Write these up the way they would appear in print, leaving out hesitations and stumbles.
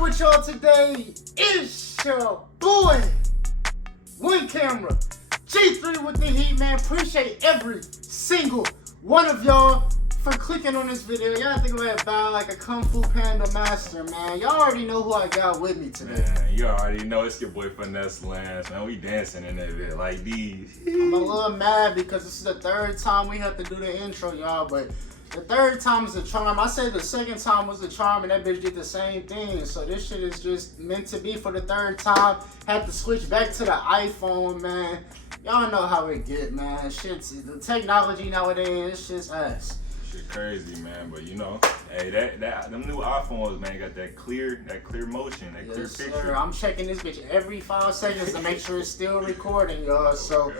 with y'all today is your boy, One Camera, G3 with the heat, man. Appreciate every single one of y'all for clicking on this video. Y'all have to go ahead and bow like a Kung Fu Panda master, man. Y'all already know who I got with me today. Man, you already know it's your boy Finesse Lance, man. We dancing in that bit like these. I'm a little mad because this is the third time we have to do the intro, y'all, but the third time is a charm. I said the second time was a charm and that bitch did the same thing. So this shit is just meant to be for the third time. Had to switch back to the iPhone, man. Y'all know how it get, man. Shit's the technology nowadays, it's just us. Shit crazy, man. But you know, hey, them new iPhones, man, got that clear motion, that clear picture. Sir. I'm checking this bitch every 5 seconds to make sure it's still recording, y'all. So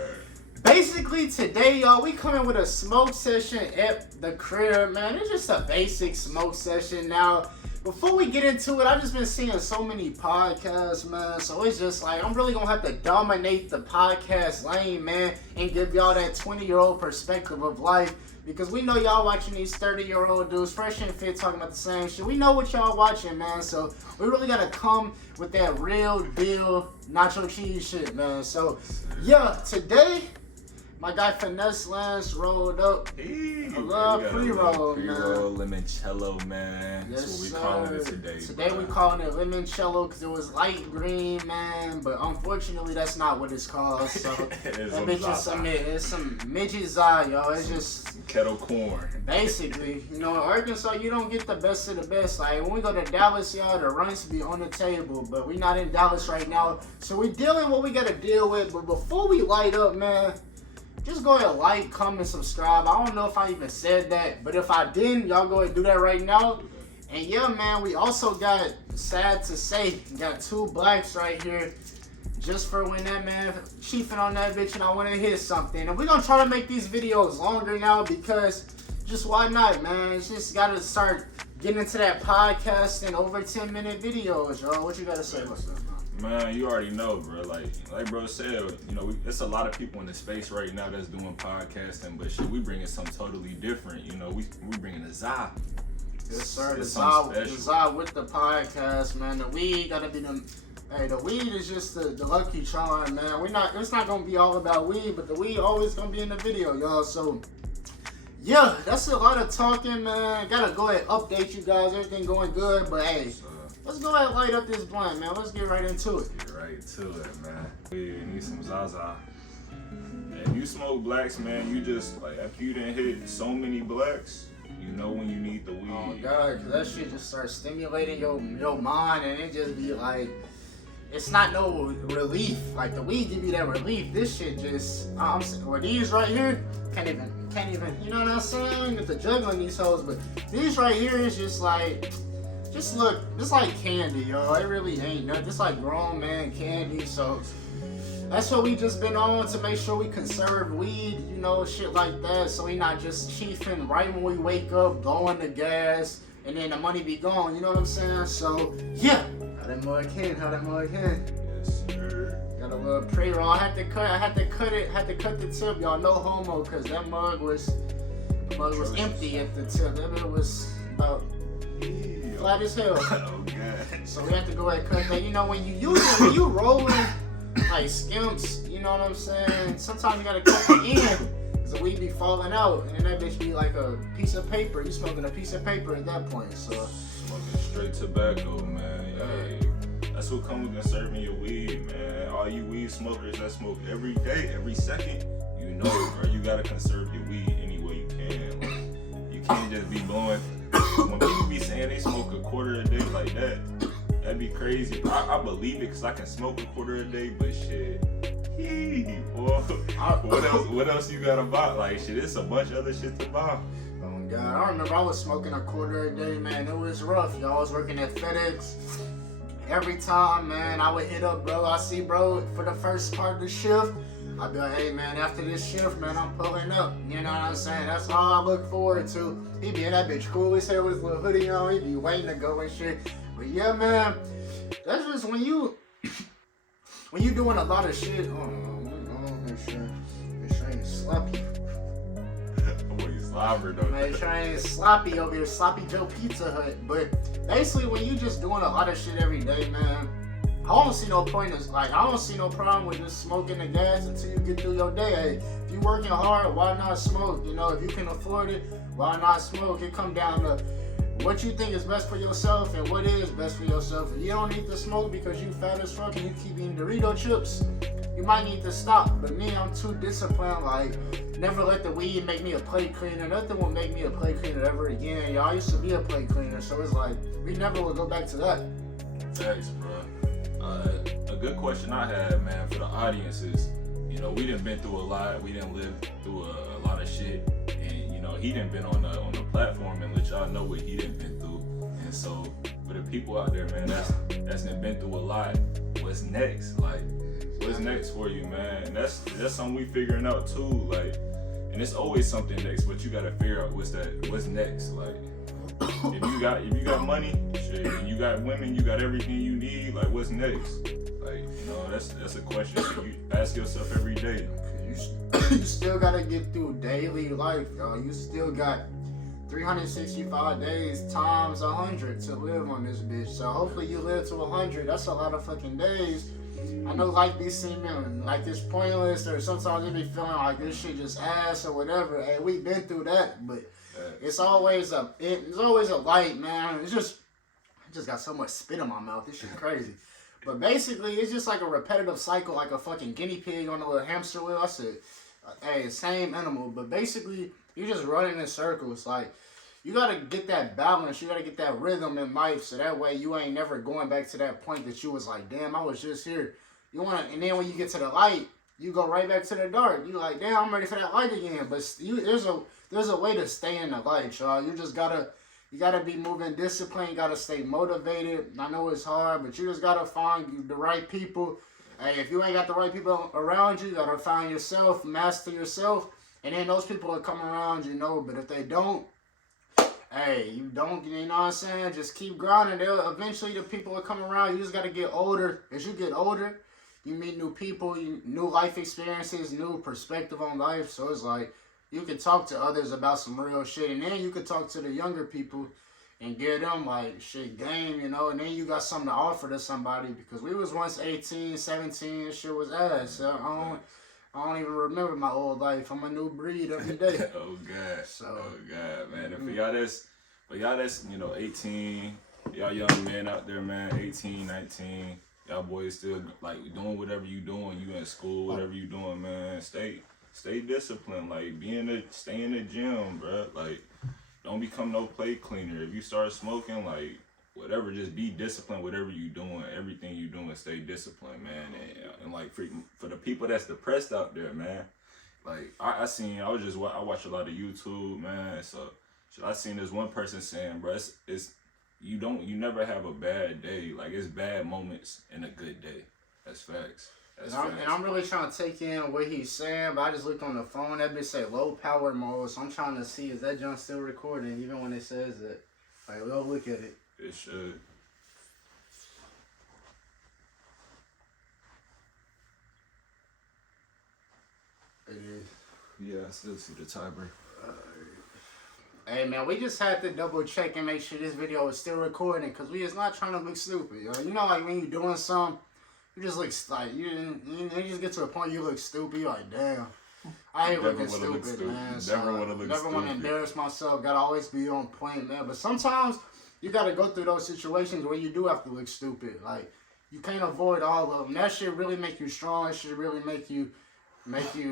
basically today, y'all, we coming with a smoke session at the crib, man. It's just a basic smoke session. Now, before we get into it, I've just been seeing so many podcasts, man. So it's just like, I'm really gonna have to dominate the podcast lane, man, and give y'all that 20-year-old perspective of life. Because we know y'all watching these 30-year-old dudes, fresh and fit, talking about the same shit. We know what y'all watching, man. So we really gotta come with that real deal nacho cheese shit, man. So yeah, today my guy Finesse Lance rolled up a love pre-roll, man. Pre-roll limoncello, man. Yes, that's what we sir. calling it today. Today we calling it limoncello because it was light green, man. But unfortunately, that's not what it's called. So that bitch is some midget za, y'all. It's just kettle corn. Basically, you know, in Arkansas, you don't get the best of the best. Like when we go to Dallas, y'all, the runts be on the table. But we not in Dallas right now, so we dealing what we gotta deal with. But before we light up, man, just go ahead, like, comment, subscribe. I don't know if I even said that, but if I didn't, y'all go ahead and do that right now. And yeah, man, we also got, sad to say, got 2 blacks right here just for when that man chiefing on that bitch and I want to hit something. And we're going to try to make these videos longer now because just why not, man? It's just got to start getting into that podcast and over 10-minute videos, y'all. What you got to say about that? Man, you already know, bro. Like bro said, you know, it's a lot of people in the space right now that's doing podcasting, but shit, we bringing something totally different. You know, we bringing a za. Yes, sir. The za with the podcast, man. The weed gotta be them. Hey, the weed is just the lucky charm, man. It's not gonna be all about weed, but the weed always gonna be in the video, y'all. So yeah, that's a lot of talking, man. Gotta go ahead and update you guys. Everything going good, but hey. Let's go ahead and light up this blunt, man. Let's get right into it. Get right to it, man. We need some Zaza. If you smoke blacks, man, you just, like, after you done hit so many blacks, you know when you need the weed. Oh, God, because that shit just starts stimulating your mind, and it just be like, it's not no relief. Like, the weed give you that relief. This shit just, or these right here, can't even, you know what I'm saying? Get the jug on these hoes, but these right here is just like, just look, it's like candy, yo. It really ain't nothing. It's like grown man candy. So that's what we just been on to make sure we conserve weed, you know, shit like that. So we not just chiefing right when we wake up, going to gas, and then the money be gone. You know what I'm saying? So yeah, how that mug hit? Yes, sir. Got a little pre-roll. I had to cut the tip, y'all. No homo, cause that mug was empty at the tip. That bit was about flat as hell. Oh, God. So we have to go ahead and cut that. You know, when you rolling like skimps, you know what I'm saying? Sometimes you gotta cut the end because the weed be falling out, and then that bitch be like a piece of paper. You smoking a piece of paper at that point. So smoking straight tobacco, man. Yeah. That's what comes with conserving your weed, man. All you weed smokers that smoke every day, every second, you know, bro, you gotta conserve your weed any way you can. Like, you can't just be blowing. When people be saying they smoke a quarter a day like that, that'd be crazy. I believe it because I can smoke a quarter a day, but shit, boy, what else you gotta buy? Like shit, it's a bunch of other shit to buy. Oh God, I remember I was smoking a quarter a day, man. It was rough, y'all. I was working at FedEx. Every time, man, I would hit up, bro. I see, bro, for the first part of the shift. I'd be like, hey, man, after this shift, man, I'm pulling up. You know what I'm saying? That's all I look forward to. He be in that bitch cool as hell with his little hoodie on. He be waiting to go and shit. But yeah, man, that's just when you doing a lot of shit. Oh, make sure I ain't slap you. I'm gonna Slobber though. Man, trying sloppy over here, sloppy Joe Pizza Hut. But basically, when you just doing a lot of shit every day, man, I don't see no point in like I don't see no problem with just smoking the gas until you get through your day. Hey, if you working hard, why not smoke? You know, if you can afford it, why not smoke? It come down to what you think is best for yourself and what is best for yourself. If you don't need to smoke because you fat as fuck and you keep eating Dorito chips, you might need to stop. But me, I'm too disciplined. Like, never let the weed make me a plate cleaner. Nothing will make me a plate cleaner ever again. Y'all used to be a plate cleaner, so it's like we never will go back to that. Thanks, bro. A good question I had, man, for the audience is, you know, we done been through a lot. We done lived through a lot of shit, and you know, he done been on the platform and let y'all know what he done been through. And so, for the people out there, man, that's done been through a lot. What's next? Like, what's next for you, man? And that's something we figuring out too. Like, and it's always something next, but you gotta figure out what's next. Like, if you got money, shit, and you got women, you got everything you need. Like, what's next? Like, you know, that's a question you ask yourself every day. You still gotta get through daily life, y'all. You still got 365 days times 100 to live on this bitch. So hopefully you live to 100. That's a lot of fucking days. I know life be seeming like it's pointless, or sometimes it be feeling like this shit just ass or whatever. Hey, we been through that, but it's always a light, man. I just got so much spit in my mouth. This shit crazy. But basically, it's just like a repetitive cycle, like a fucking guinea pig on a little hamster wheel. I said, hey, same animal, but basically, you just running in circles. Like, you gotta get that balance. You gotta get that rhythm in life, so that way you ain't never going back to that point that you was like, damn, I was just here. You wanna, and then when you get to the light, you go right back to the dark. You like, damn, I'm ready for that light again. But there's a way to stay in the light, y'all. You gotta be moving disciplined. You gotta stay motivated. I know it's hard, but you just gotta find the right people. Hey, if you ain't got the right people around you, you gotta find yourself, master yourself, and then those people will come around you, know. But if they don't, hey, you know what I'm saying? Just keep grinding. Eventually the people will come around. You just gotta get older. As you get older, you meet new people, new life experiences, new perspective on life. So it's like, you can talk to others about some real shit, and then you can talk to the younger people and give them like shit game, you know, and then you got something to offer to somebody, because we was once 18, 17, and shit was ass. So I don't even remember my old life. I'm a new breed every day. Oh God. So, oh God, man. And for y'all that's, you know, 18, y'all young men out there, man, 18, 19, y'all boys still like doing whatever you doing, you in school, whatever you doing, man, stay disciplined. Like, stay in the gym, bro. Like, don't become no plate cleaner. If you start smoking, like, whatever, just be disciplined. Whatever you doing, everything you doing, stay disciplined, man. And like for the people that's depressed out there, man. Like, I watch a lot of YouTube, man. So I seen this one person saying, bro, you never have a bad day. Like, it's bad moments and a good day. That's facts. And I'm really trying to take in what he's saying, but I just looked on the phone. That bitch say low power mode, so I'm trying to see, is that junk still recording, even when it says that. Like, go look at it. It should. It is. Yeah, I still see the timer. Hey man, we just had to double check and make sure this video is still recording, because we is not trying to look stupid, yo. You know, like when you doing something, you just look like you just get to a point you look stupid. You're like, damn, I hate looking stupid, man. Never want to embarrass myself. Gotta always be on point, man. But sometimes you gotta go through those situations where you do have to look stupid. Like, you can't avoid all of them. That shit really make you strong. That shit really make you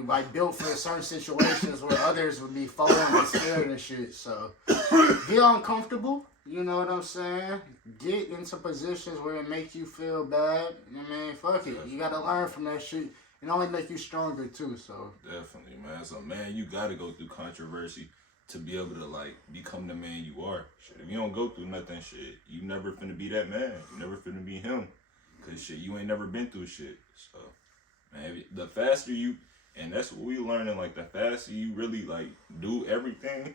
like built for certain situations where others would be falling and scared and shit. So get uncomfortable. You know what I'm saying? Get into positions where it make you feel bad. I mean, fuck it. You gotta learn from that shit. It only make you stronger too. So definitely, man. So man, you gotta go through controversy to be able to like become the man you are. Shit, if you don't go through nothing, shit, you never finna be that man. You never finna be him. Cause shit, you ain't never been through shit. So man, the faster you, and that's what we learning, like the faster you really like do everything,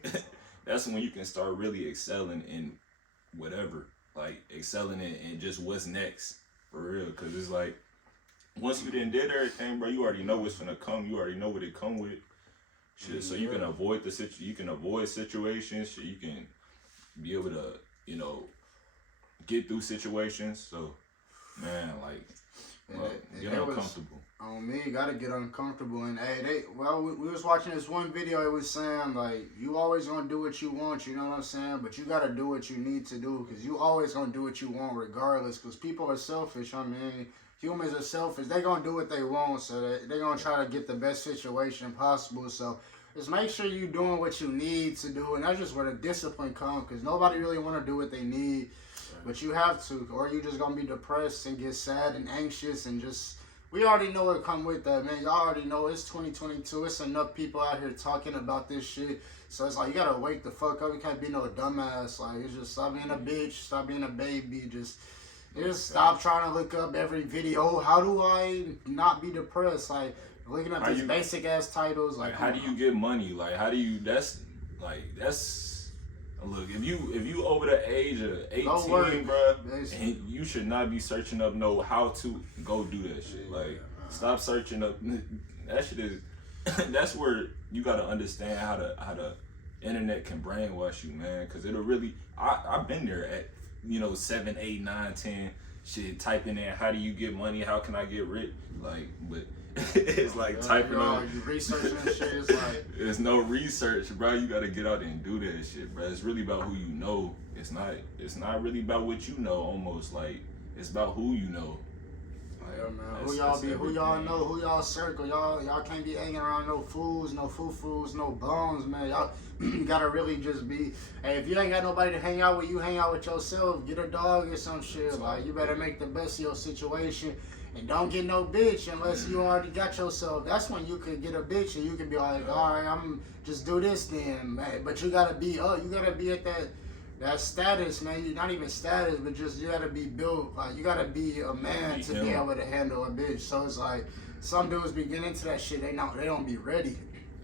that's when you can start really excelling in whatever, like excelling in just what's next, for real. Cause it's like, once you done did everything, bro, you already know what's gonna come. You already know what it come with. shit. So you can avoid you can avoid situations. Shit, you can be able to, you know, get through situations. So, man, like, get uncomfortable. On me, gotta get uncomfortable. And hey, we was watching this one video. It was saying like, you always gonna do what you want. You know what I'm saying? But you gotta do what you need to do, because you always gonna do what you want regardless. Because people are selfish. I mean, humans are selfish. They gonna do what they want. So they gonna try to get the best situation possible. So just make sure you doing what you need to do, and that's just where the discipline comes. Because nobody really want to do what they need, but you have to, or you just gonna be depressed and get sad and anxious and just. We already know what come with that, man. Y'all already know it's 2022. It's enough people out here talking about this shit. So it's like, you gotta wake the fuck up. You can't be no dumbass. Like, it's just stop being a bitch, stop being a baby. Just stop trying to look up every video. How do I not be depressed? Like, looking up these basic ass titles. Like, how do you get money? Like, how do you? That's. Look, if you over the age of 18, bro, and you should not be searching up how to go do that shit. Like, stop searching up. That shit is. That's where you gotta understand how the internet can brainwash you, man. Cause it'll really. I've been there at 7, 8, 9, 10 shit, typing in how do you get money, how can I get rich, like, but. It's like typing on. You researching shit. It's like there's no research, bro. You gotta get out there and do that shit, bro. It's really about who you know. It's not really about what you know. Almost like it's about who you know. Like, man, who y'all be? Who y'all know? Who y'all circle? Y'all can't be hanging around no fools, no foo-foos, no bones, man. Y'all gotta really just be. Hey, if you ain't got nobody to hang out with, you hang out with yourself. Get a dog or some shit. Like, you better make the best of your situation. And don't get no bitch unless you already got yourself. That's when you could get a bitch and you can be like, all right, I'm just do this then, man. But you gotta be you gotta be at that status, man. You're not even status, but just you gotta be built. Like, you gotta be a man to be able to handle a bitch. So it's like some dudes be getting into that shit. They don't be ready.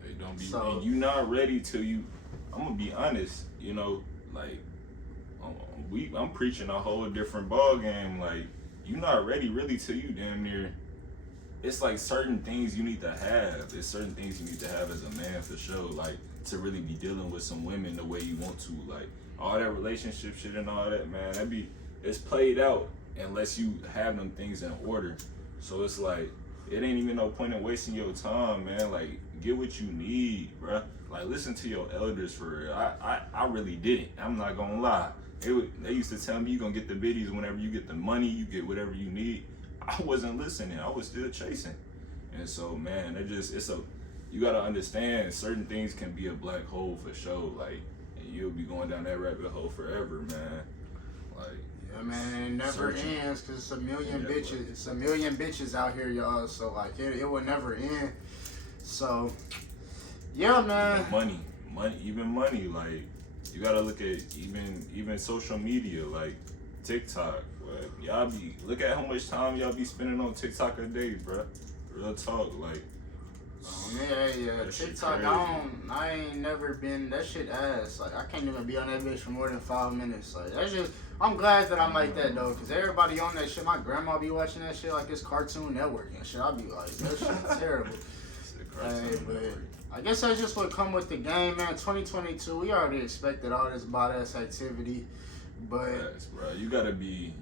They don't be. So, and you not ready till you. I'm gonna be honest. Like I'm preaching a whole different ball game. Like. You're not ready really till you damn near. It's like certain things you need to have. There's certain things you need to have as a man for sure. Like, to really be dealing with some women the way you want to. Like, all that relationship shit and all that, man, it's played out unless you have them things in order. So it's like, it ain't even no point in wasting your time, man. Like, get what you need, bruh. Like, listen to your elders for real. I really didn't. I'm not gonna lie. They used to tell me, you're gonna get the biddies whenever you get the money, you get whatever you need. I wasn't listening. I was still chasing. And so, man, you gotta understand certain things can be a black hole for sure. Like, and you'll be going down that rabbit hole forever, man. Like, yeah, man, it never ends, because it's a million bitches. It's a million bitches out here, y'all. So, like, it will never end. So, yeah, man. Money, like, you gotta look at even social media, like TikTok. Y'all look at how much time y'all be spending on TikTok a day, bro. Real talk, like. Yeah. TikTok, I ain't never been. That shit ass. Like, I can't even be on that bitch for more than 5 minutes. Like, that's just. I'm glad that I'm like that though, cause everybody on that shit. My grandma be watching that shit like it's Cartoon Network and shit. I be like, that shit's terrible. Hey, but I guess that's just what come with the game, man. 2022, we already expected all this badass activity, but yes, bro, you gotta be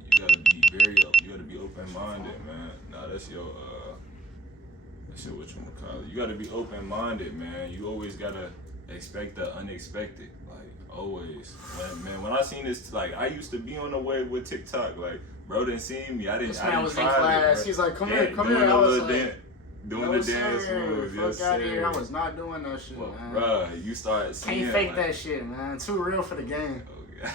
very up. You gotta be open minded, man. Nah, that's your what you call it. You gotta be open minded, man. You always gotta expect the unexpected, like always. When I seen this, like I used to be on the wave with TikTok, like bro didn't see me. This man was in class. He's like, come here. I was like. Doing the dance moves, fuck out of here. I was not doing that shit, man. Bruh, you start seeing. Can't fake that shit, man. Too real for the game. Oh, God.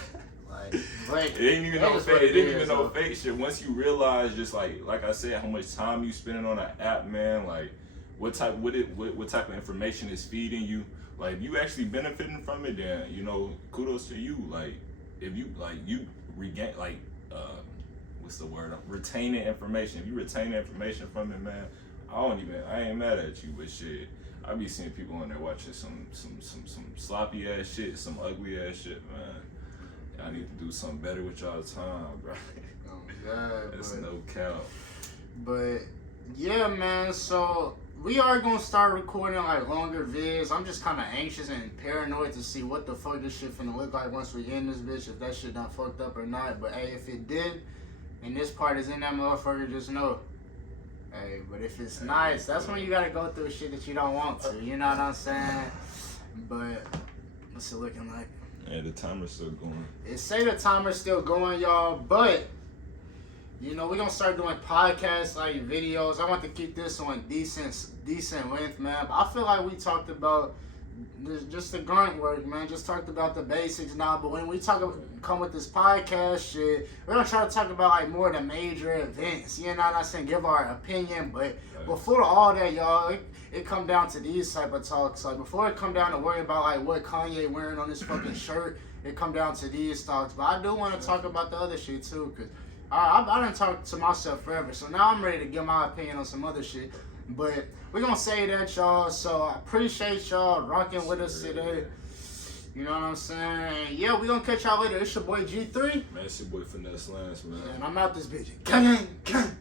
Like, it ain't even no fake. It ain't even no fake shit. Once you realize, just like I said, how much time you spending on an app, man. Like, what type of information is feeding you? Like, if you actually benefiting from it, then kudos to you. Like, if you you regain what's the word? Retaining information. If you retain the information from it, man. I ain't mad at you, but shit, I be seeing people on there watching some sloppy ass shit, some ugly ass shit, man. Y'all need to do something better with y'all time, bro. Oh God, that's no cap. But yeah, man. So we are gonna start recording like longer vids. I'm just kind of anxious and paranoid to see what the fuck this shit finna look like once we end this bitch. If that shit done fucked up or not. But hey, if it did, and this part is in that motherfucker, just know. Hey, but if it's nice, that's when you gotta go through shit that you don't want to. You know what I'm saying? But what's it looking like? Hey, the timer's still going. It say the timer's still going, y'all, but you know, we're gonna start doing podcasts, like videos. I want to keep this on decent length, man. But I feel like we talked about just the grunt work, man. Just talked about the basics now. But when we come with this podcast shit, we're gonna try to talk about like more of the major events. You know what I'm saying? Give our opinion. But before all that, y'all, it come down to these type of talks. Like before it come down to worry about like what Kanye wearing on his fucking shirt, it come down to these talks. But I do want to talk about the other shit too, cause I done talked to myself forever, so now I'm ready to give my opinion on some other shit. But we're gonna say that, y'all. So I appreciate y'all rocking with us today. You know what I'm saying? Yeah, we gonna catch y'all later. It's your boy G3. Man, it's your boy Finesse Lance, man. And I'm out this bitch. Gang, gang.